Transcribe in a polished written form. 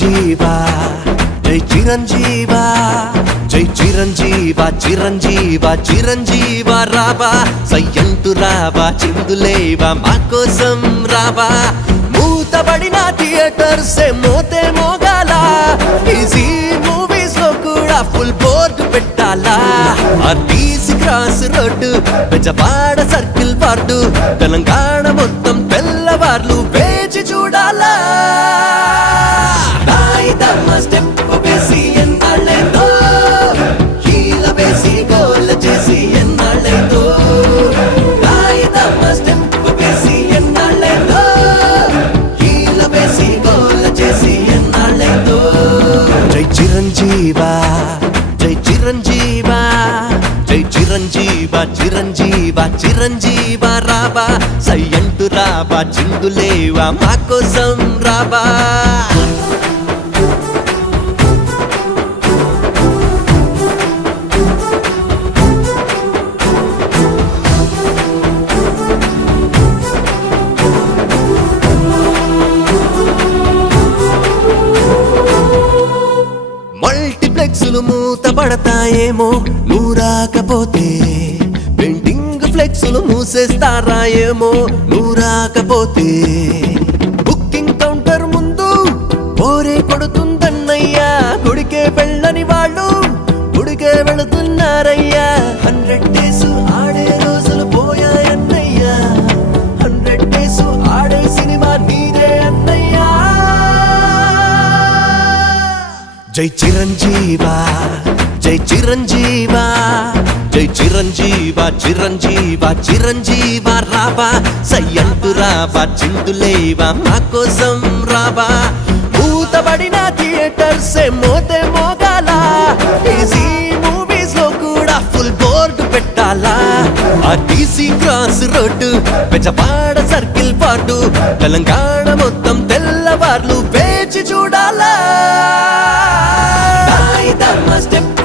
చిరంజీవా జై చిరంజీవా జై చిరంజీవా చిరంజీవా చిరంజీవా రావా సయ్యంటు రావా చిందులేవా మా కోసం రావా మూతబడిన థియేటర్స్ మోతే మోగాల ఈజీ మూవీస్ లో కూడా ఫుల్ బోర్డు పెట్టాలా RTC cross road Bezawada circle ward Telangana మొత్తం తెల్లవార్లు వేచి చూడాలా స్టెప్ వేసి ఎన్నాళ్ళైందో హీల వేసి గోల్ చేసి ఎన్నాళ్ళైందో స్టెప్ వేసి ఎన్నాళ్ళైందో హీల వేసి గోల్ చేసి ఎన్నాళ్ళైందో జై చిరంజీవా జై చిరంజీవా జై చిరంజీవా చిరంజీవా చిరంజీవా రావా సయ్యంటు రావా చిందులేవా మా కోసం రావా మల్టీప్లెక్స్లు మూతపడతాయేమో నువ్వు రాకపోతే పెయింటింగ్ ఫ్లెక్స్లు మూసేస్తారా ఏమో నువ్వు రాకపోతే బుకింగ్ కౌంటర్ ముందు పోరే కొడుతుందన్నయ్యా గుడికే వెళ్ళని వాళ్ళు గుడికే వెళుతున్నారయ్యా 100 days ఆడే రోజులు పోయాయన్నయ్యా 100 days ఆడే సినిమా నీదే అన్నయ్యా జై చిరంజీవా జై చిరంజీవా జై చిరంజీవా చిరంజీవా చిరంజీవా రావా సయ్యంటు రావా చిందులేవా మా కోసం రావా మూతబడిన థియేటర్స్ మోతే మోగాల ఈజీ మూవీస్ లో కూడా ఫుల్ బోర్డు పెట్టాలా RTC cross road Bezawada circle ward Telangana మొత్తం తెల్లవార్లు వేచి చూడాలా స్టెప్